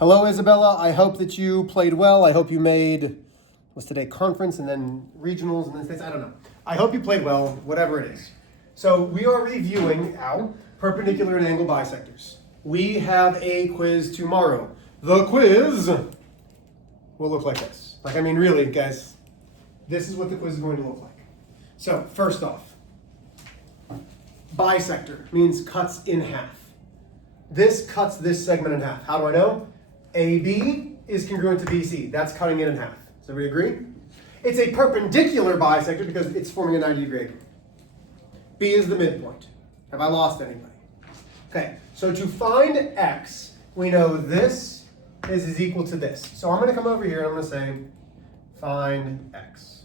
Hello, Isabella. I hope that you played well. I hope you made, what's today, conference and then regionals and then states. I don't know. I hope you played well, whatever it is. So we are reviewing our perpendicular and angle bisectors. We have a quiz tomorrow. The quiz will look like this. Really, guys, this is what the quiz is going to look like. So first off, bisector means cuts in half. This cuts this segment in half. How do I know? AB is congruent to BC. That's cutting it in half. So we agree? It's a perpendicular bisector because it's forming a 90-degree angle. B is the midpoint. Have I lost anybody? Okay, so to find x, we know this is equal to this. So I'm going to come over here and I'm going to say, find x.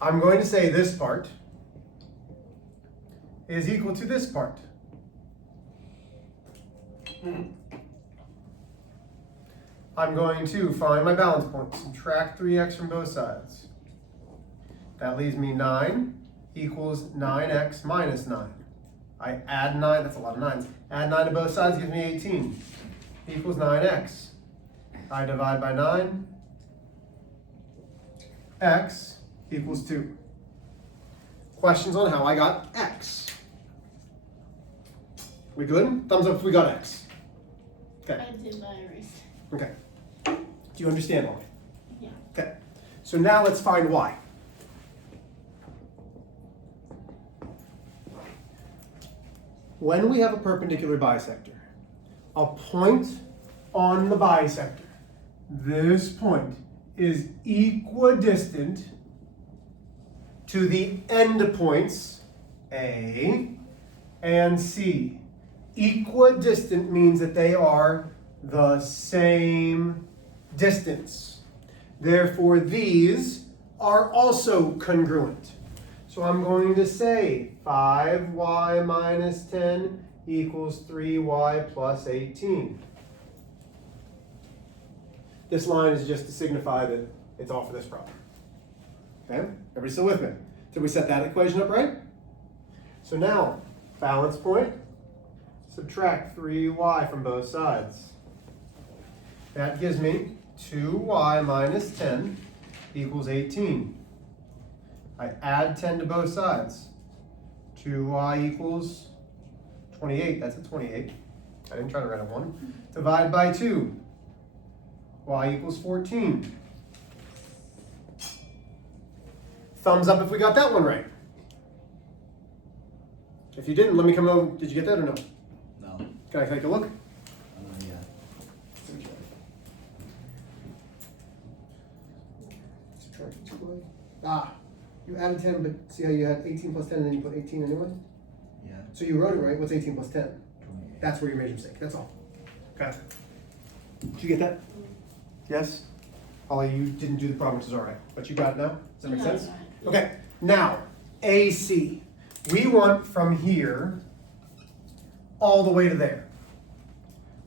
I'm going to say this part is equal to this part. I'm going to find my balance point. Subtract 3x from both sides. That leaves me 9 equals 9x minus 9. I add 9, that's a lot of 9s. Add 9 to both sides gives me 18. Equals 9x. I divide by 9. X equals 2. Questions on how I got x? We good? Thumbs up if we got x. Okay. I did my erase. Okay. Do you understand all? Yeah. Okay. So now let's find y. When we have a perpendicular bisector, a point on the bisector, this point is equidistant to the endpoints A and C. Equidistant means that they are the same distance. Therefore, these are also congruent. So I'm going to say 5y minus 10 equals 3y plus 18. This line is just to signify that it's all for this problem. Okay? Everybody still with me? Did we set that equation up right? So now, balance point, subtract 3y from both sides. That gives me 2y minus 10 equals 18. I add 10 to both sides. 2y equals 28. That's a 28. I didn't try to write a 1. Divide by 2. Y equals 14. Thumbs up if we got that one right. If you didn't, let me come over. Did you get that or no? No. Can I take a look? Yeah. You added 10, but see how you had 18 plus 10 and then you put 18 anyway? Yeah. So you wrote it right. What's 18 plus 10? 28. That's where your major mistake. That's all. Okay. Did you get that? Yes? Holly, you didn't do the problem, which is all right. But you got it now? Does that make sense? Okay. Now, AC. We want from here all the way to there.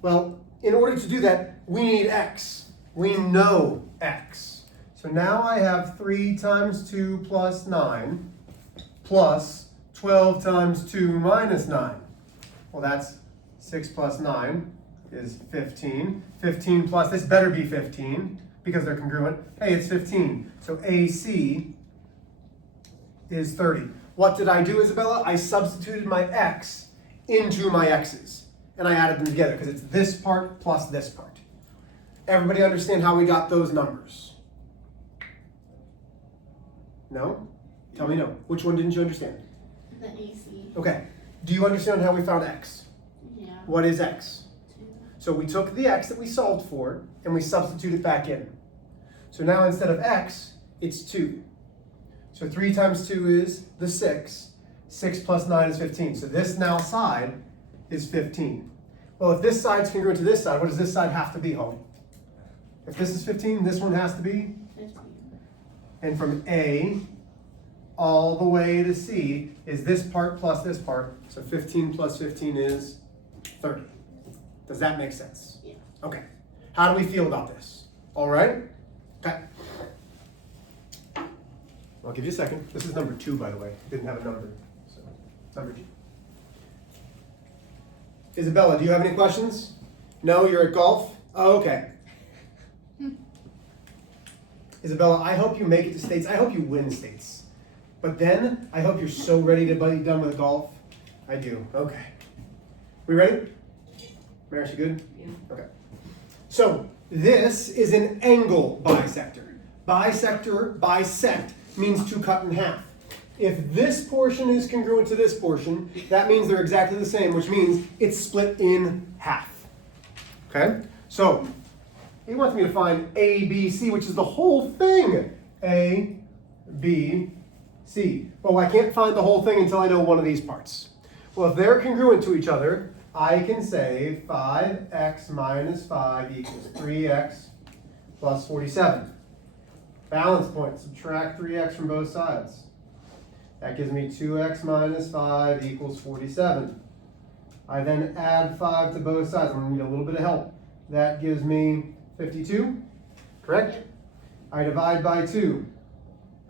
Well, in order to do that, we need x. We know x. So now I have 3 times 2 plus 9 plus 12 times 2 minus 9. Well, that's 6 plus 9 is 15. 15 plus, this better be 15 because they're congruent. Hey, it's 15. So AC is 30. What did I do, Isabella? I substituted my x into my x's. And I added them together because it's this part plus this part. Everybody understand how we got those numbers? No? Tell me no. Which one didn't you understand? The AC. Okay. Do you understand how we found x? Yeah. What is x? 2. So we took the x that we solved for and we substituted back in. So now instead of x, it's 2. So 3 times 2 is the 6. 6 plus 9 is 15. So this now side is 15. Well, if this side's congruent to this side, what does this side have to be, Holly? If this is 15, this one has to be? 15. And from A all the way to C is this part plus this part. So 15 plus 15 is 30. Does that make sense? Yeah. Okay. How do we feel about this? All right? Okay. I'll give you a second. This is number 2, by the way. It didn't have a number. So it's number 2. Isabella, do you have any questions? No, you're at golf? Oh, okay. Isabella, I hope you make it to states. I hope you win states. But then, I hope you're so ready to be done with golf. I do. Okay. We ready? Maris, you good? Yeah. Okay. So, this is an angle bisector. Bisect means to cut in half. If this portion is congruent to this portion, that means they're exactly the same, which means it's split in half. Okay? So, he wants me to find ABC, which is the whole thing. A, B, C. Well, I can't find the whole thing until I know one of these parts. Well, if they're congruent to each other, I can say 5x minus 5 equals 3x plus 47. Balance point, subtract 3x from both sides. That gives me 2x minus 5 equals 47. I then add 5 to both sides. I'm going to need a little bit of help. That gives me 52, correct? Yep. I divide by 2.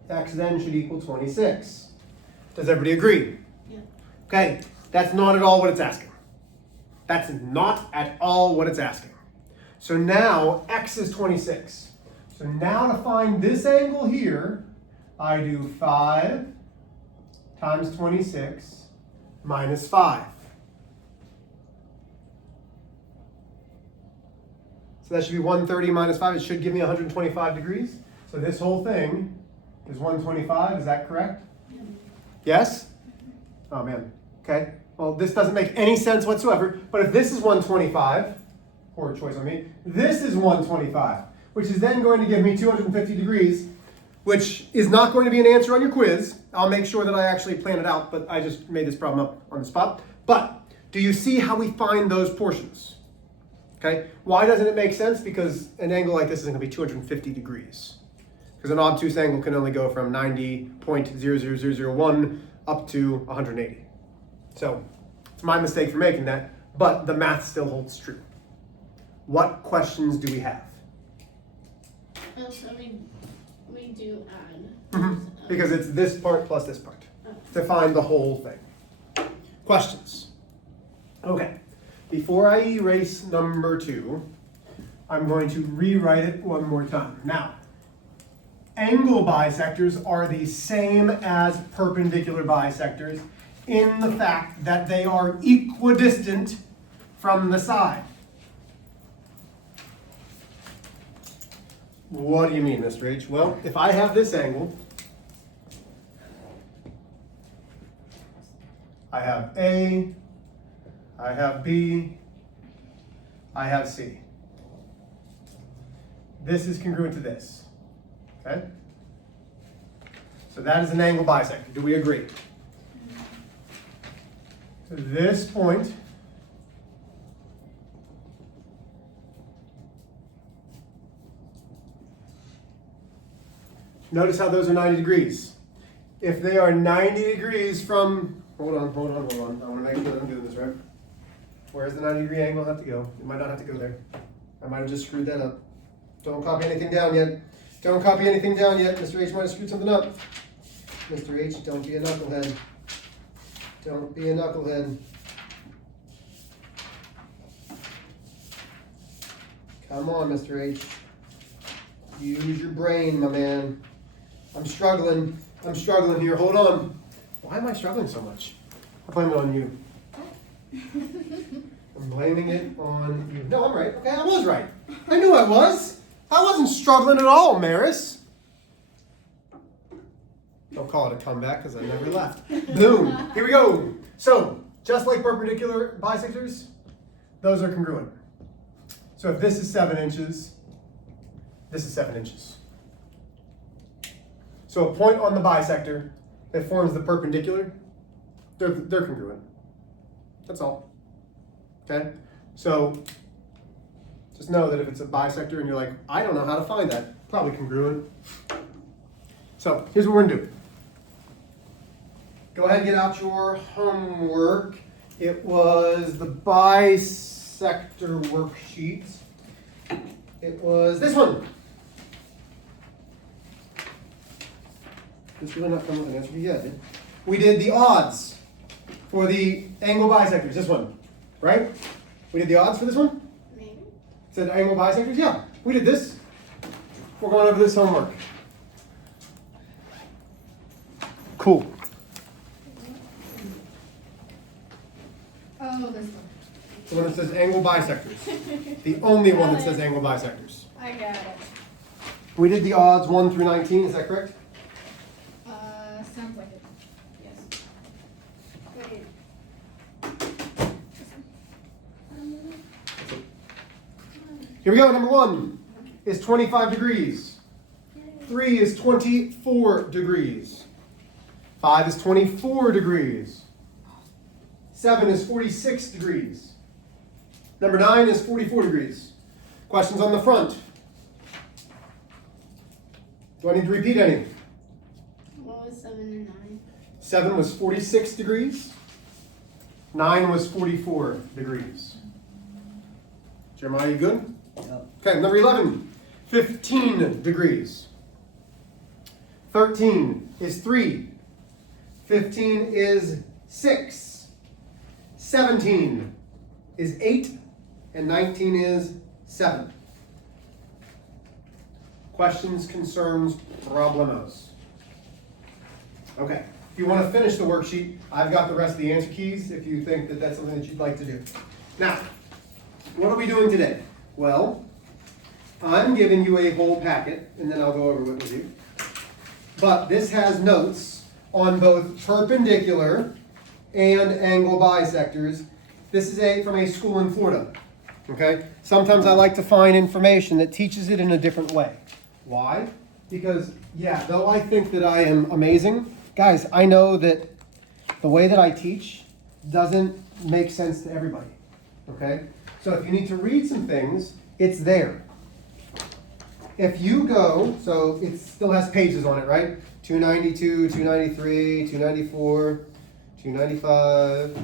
X then should equal 26. Does everybody agree? Yeah. Okay, that's not at all what it's asking. That's not at all what it's asking. So now x is 26. So now to find this angle here, I do 5 times 26 minus 5. So that should be 130 minus 5. It should give me 125 degrees. So this whole thing is 125. Is that correct? Yeah. Yes? Oh, man. Okay. Well, this doesn't make any sense whatsoever. But if this is 125, poor choice on me, this is 125, which is then going to give me 250 degrees, which is not going to be an answer on your quiz. I'll make sure that I actually plan it out, but I just made this problem up on the spot. But do you see how we find those portions? Okay, why doesn't it make sense? Because an angle like this is going to be 250 degrees. Because an obtuse angle can only go from 90.00001 up to 180. So it's my mistake for making that, but the math still holds true. What questions do we have? Oh, so we do add. Because it's this part plus this part to find the whole thing. Questions? Okay. Before I erase number 2, I'm going to rewrite it one more time. Now, angle bisectors are the same as perpendicular bisectors in the fact that they are equidistant from the side. What do you mean, Mr. H? Well, if I have this angle, I have A, I have B, I have C. This is congruent to this, okay? So that is an angle bisector. Do we agree? So this point notice how those are 90 degrees. If they are 90 degrees from, hold on. I want to make sure that I'm doing this right. Where's the 90-degree angle have to go? It might not have to go there. I might have just screwed that up. Don't copy anything down yet. Don't copy anything down yet. Mr. H might have screwed something up. Mr. H, don't be a knucklehead. Don't be a knucklehead. Come on, Mr. H. Use your brain, my man. I'm struggling here. Hold on. Why am I struggling so much? I blame it on you. I'm blaming it on you. No, I'm right. Okay, I was right. I knew I was. I wasn't struggling at all, Maris. Don't call it a comeback because I never left. Boom. Here we go. So, just like perpendicular bisectors, those are congruent. So if this is 7 inches, this is 7 inches. So a point on the bisector that forms the perpendicular, they're congruent. That's all. Okay? So just know that if it's a bisector and you're like, I don't know how to find that, probably congruent. So here's what we're gonna do. Go ahead and get out your homework. It was the bisector worksheet. It was this one. This really not come with an answer yet. We did the odds for the angle bisectors. This one, right? We did the odds for this one. Maybe. Said angle bisectors? Yeah, we did this. We're going over this homework. Cool. Oh, this one. The one that says angle bisectors. The only one that says angle bisectors. I got it. We did the odds 1 through 19, is that correct? Sounds like it. Yes. Wait. Here we go, number 1 is 25 degrees. 3 is 24 degrees. 5 is 24 degrees. 7 is 46 degrees. Number 9 is 44 degrees. Questions on the front? Do I need to repeat any? What was 7 and 9? 7 was 46 degrees. 9 was 44 degrees. Jeremiah, you good? Yep. Okay, number 11, 15 degrees. 13 is 3. 15 is 6. 17 is 8. And 19 is 7. Questions, concerns, problemos. Okay, if you want to finish the worksheet, I've got the rest of the answer keys if you think that that's something that you'd like to do. Now, what are we doing today? Well, I'm giving you a whole packet, and then I'll go over it with you. But this has notes on both perpendicular and angle bisectors. This is from a school in Florida. Okay? Sometimes I like to find information that teaches it in a different way. Why? Because, yeah, though I think that I am amazing, guys, I know that the way that I teach doesn't make sense to everybody. Okay? So if you need to read some things, it's there. If you go, so it still has pages on it, right? 292, 293, 294, 295,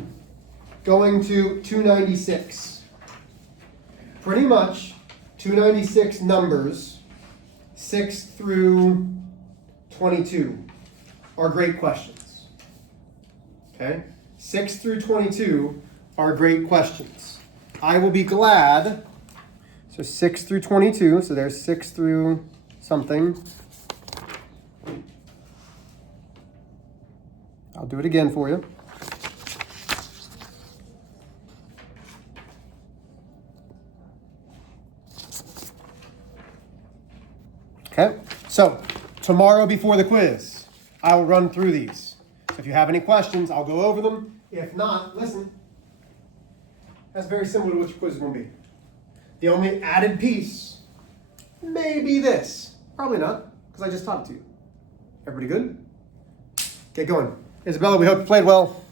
going to 296. Pretty much 296 numbers, 6 through 22, are great questions. Okay? 6 through 22 are great questions. I will be glad, so 6 through 22, so there's 6 through something. I'll do it again for you. Okay, so tomorrow before the quiz, I will run through these. So if you have any questions, I'll go over them. If not, listen. That's very similar to what your quiz is going to be. The only added piece may be this. Probably not, because I just taught it to you. Everybody good? Get going. Isabella, we hope you played well.